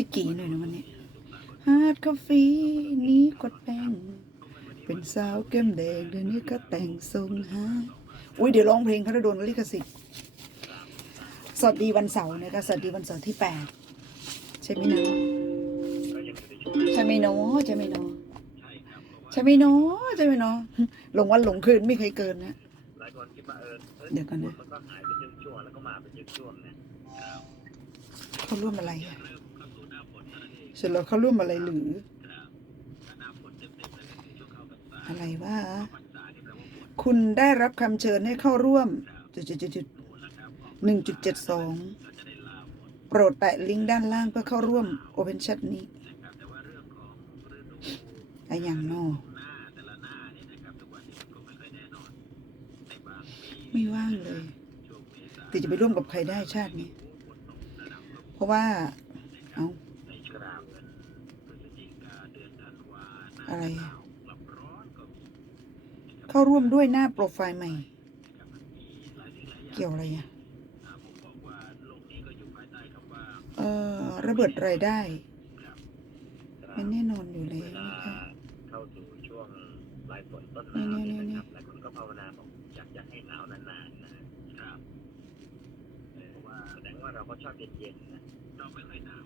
จิกกี้หน่อยนะวันนี้ฮาร์ดคอฟฟี่นี้กดแป้งเป็นสาวแก้มแดงเดี๋ยวนี้ก็แต่งทรงฮะอุ้ยเดี๋ยวร้องเพลงเขาจะโดนลิขสิทธิ์สวัสดีวันเสาร์นะคะสวัสดีวันเสาร์ที่แปดใช่ไหมเนาะใช่ไหมเนาะใช่ไหมเนาะใช่ไหมเนาะใช่ไหมเนาะหลงวันหลงคืนไม่เคยเกินนะเดี๋ยวก่อนนะมันก็หาล่วงๆนะเขาร่วมอะไรอะ สร็จแล้วเขาร่วมอะไรหรือ อะไรว่า คุณได้รับคำเชิญให้เข้าร่วมจุดจุดจุดจุดหนึ่งจุดเจ็ดสองโปรดแตะลิงก์ด้านล่างเพื่อเข้าร่วม Open Chat นี้อะอย่างนอไม่ว่างเลยแต่จะไปร่วมกับใครได้ชาตินี้ เพราะว่า เอา อะไร เข้าร่วมด้วยหน้าโปรไฟล์ใหม่ เกี่ยวอะไรอะเอ่อระเบิดรายได้ มันแน่นอนอยู่แล้วเลานะคะเข้าสู่ช่วงปลายฝนต้นหนาวนะครับหลายคนก็ภาวนาบอกอยากจะให้หนาวนานๆนะครับเพราะว่าแสดงว่าเราก็ชอบเย็นๆนะเราไม่เคยหนาว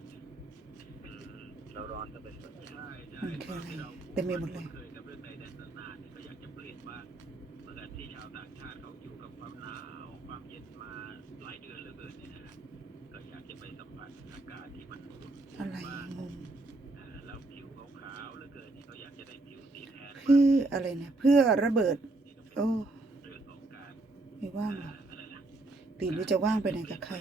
มเราร้อนแต่เป็นส่วนใหญ่มันคืออะไรเต็มไปหมดเลยเคยกับเรื่องใดแต่นานๆก็อยากจะเปลี่ยนบ้างเหมือนกับที่ชาวต่างชาติเขาอยู่กับความหนาวความเย็นมาหลายเดือนเหลือเกินเนี่ยนะฮะก็อยากจะไปสัมผัสอากาศที่มันอุ่นอะไรงงเอ่อแล้วผิวขาวๆเหลือเกินเนี่ยเขาอยากจะได้ผิวสีแทนเพื่ออะไรนะเพื่อระเบิด โอ้เรื่องของการไม่ว่างหรอกตีหรือจะว่างไปไหนกับใคร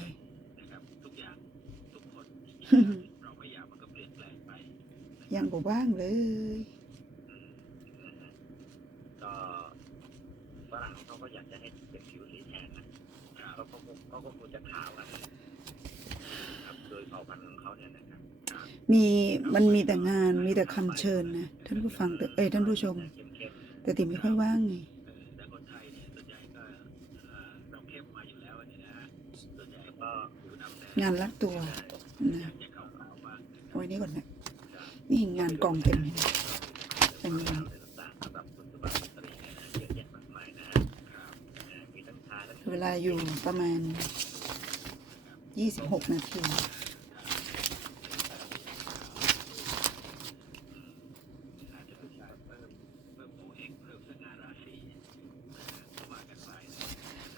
ยังบ่ว่างเลยก็ฝรั่งเขาก็อยากจะให้เป็นผิวสีแทนนะเขาก็คงเขาก็คงจะขาวกันครับโดยเผ่าพันธุ์ของเขาเนี่ยนะครับมีมันมีแต่งานมีแต่คำเชิญนะท่านผู้ฟังแต่เอ้ยท่านผู้ชมเข้มแต่ติไม่ค่อยว่างไงๆเออแต่คนไทยเนี่ยส่วนใหญ่ก็เอ่อเราเข้มมาอยู่แล้วเนี่ยนะฮะส่วนใหญ่ก็ผิวดำแดงงานรัดตัวนะจะขาวๆบ้างเอาไว้นี่ก่อนนะ นี่งานกองเต็มเลยนะเต็มเลยนะต่างเนี่ยนะเยอะแยะมากมายนะครับเอ่อมีทั้งชายและหญิงเวลาอยู่ประมาณ 26 นาที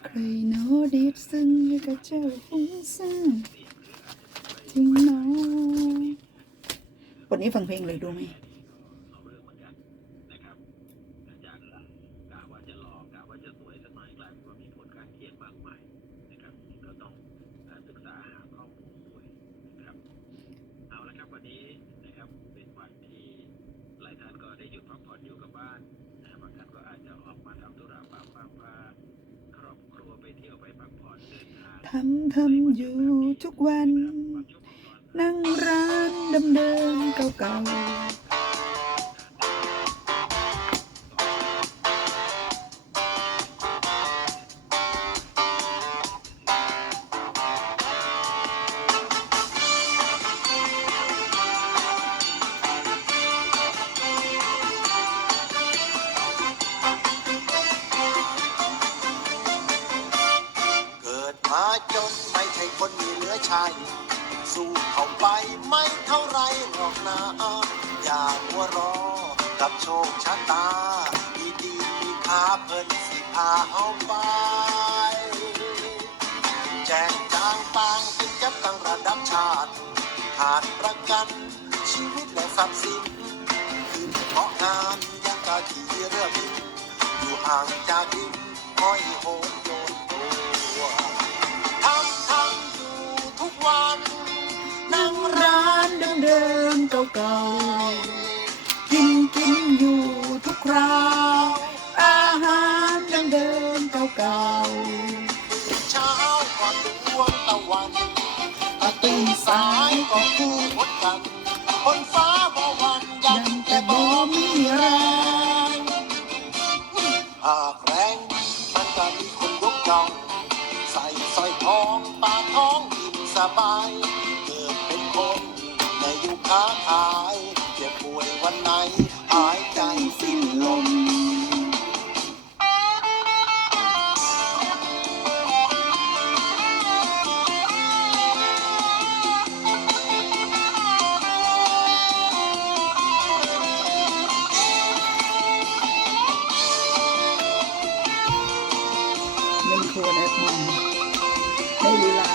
ใครเนาะดีดซึ้งให้กับเจ้าฟุ้งซ่านจริงเนาะันนี้ฟังเพลงเลยดูไหมนะครับกกะว่าจะหล่อกะว่าอายเป็นว่ามีผลข้างเคียงมากมายนะครับก็ต้องเอ่อศึกษาหาข้อมูลด้วยครับเอาละครับวันนี้นะครับเป็นวันที่หลายท่านก็ได้หยุดพักผ่อนอยู่กับบ้านบางท่านก็อาจจะออกมาทำธุระปะปะพาครอบครัวไปเที่ยวไปพักผ่อนทำทำอยู่ทุกวัน นั่งร้านเดิมๆเก่าๆ กับโชคชะตา ดีดีมีค่าเพิ่นสิพาเอาไป แจงจางปางเป็นจับตั้งระดับชาติขาดประกัน ชีวิตและทรัพย์สินคือเพราะงานยังกะขี่เรือบินอยู่ห่างจากดินห้อยโหนโยนตัวทำทำอยู่ทุกวัน นั่งร้านเดิมๆเก่าๆกินกินอยู่ทุก คราว อาหารยังเดิมเก่าๆเช้าก่อนดวงตะวันตื่นสายก็คู่พดกันบนฟ้าบ่วันยังแต่บ่มีแรงหากแรงมันก็มีคนยกย่องใส่สร้อยทองปากท้องอิ่มสบาย เกิดเป็นคนในยุคค้าขาย ชวนแอดมองได้ลีลา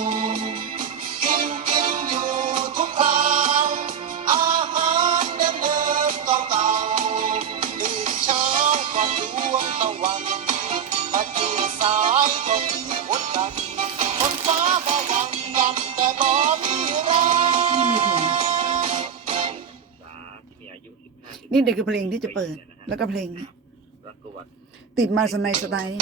นี่เด็กคือเพลงที่จะเปิด แล้วก็เพลงติดมาสไนสไตล์